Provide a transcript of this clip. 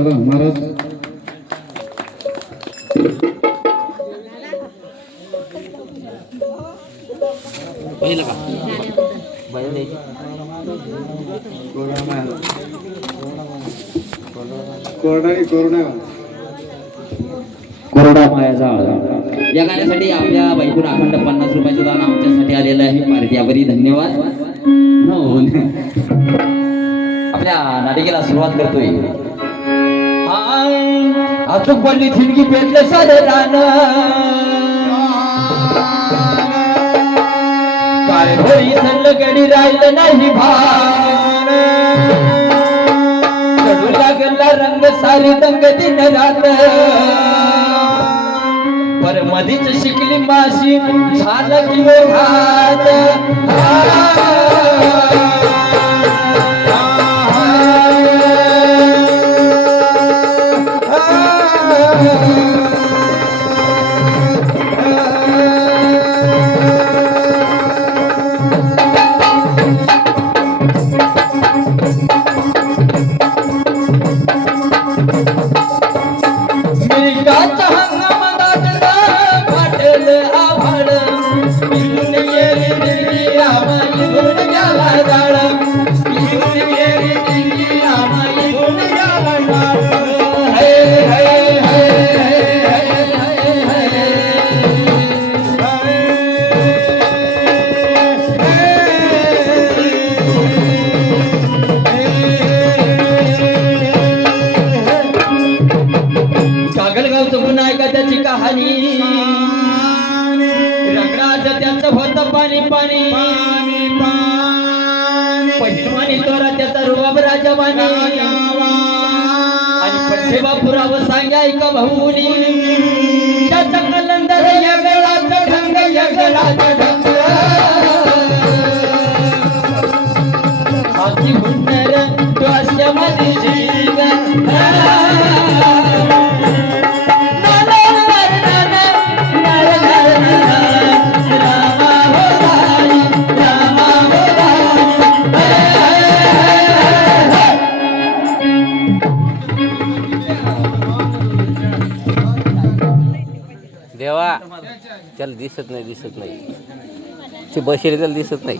चला महाराज. कोरडा मायाचा या गाण्यासाठी आपल्या बायकून अखंड पन्नास रुपयाचं दान आमच्यासाठी आलेलं आहे. पार्ट्यावरी धन्यवाद. हो आपल्या नाटिकेला सुरुवात करतोय. अचूक बोलली थिणगी पेटलं साधं रान. काय घरी सल्ल गडी राहिलं नाही भान. चढू लागला रंग सारी दंग दिन रात. पर मधीच शिकली माशी झालं किलो घात मिरगाच्या हंगामात होतं पाणी पाणी. पहिलवानी तोरा त्याचा रुबाब राजवानी. आणि पठ्ठेबा पुरावं सांगा ऐका भाऊनी त्याचा कलंदर यगळाचं ढंग यगळाचं ढंग. त्याला दिसत नाही दिसत नाही. ते बसेल त्याला दिसत नाही.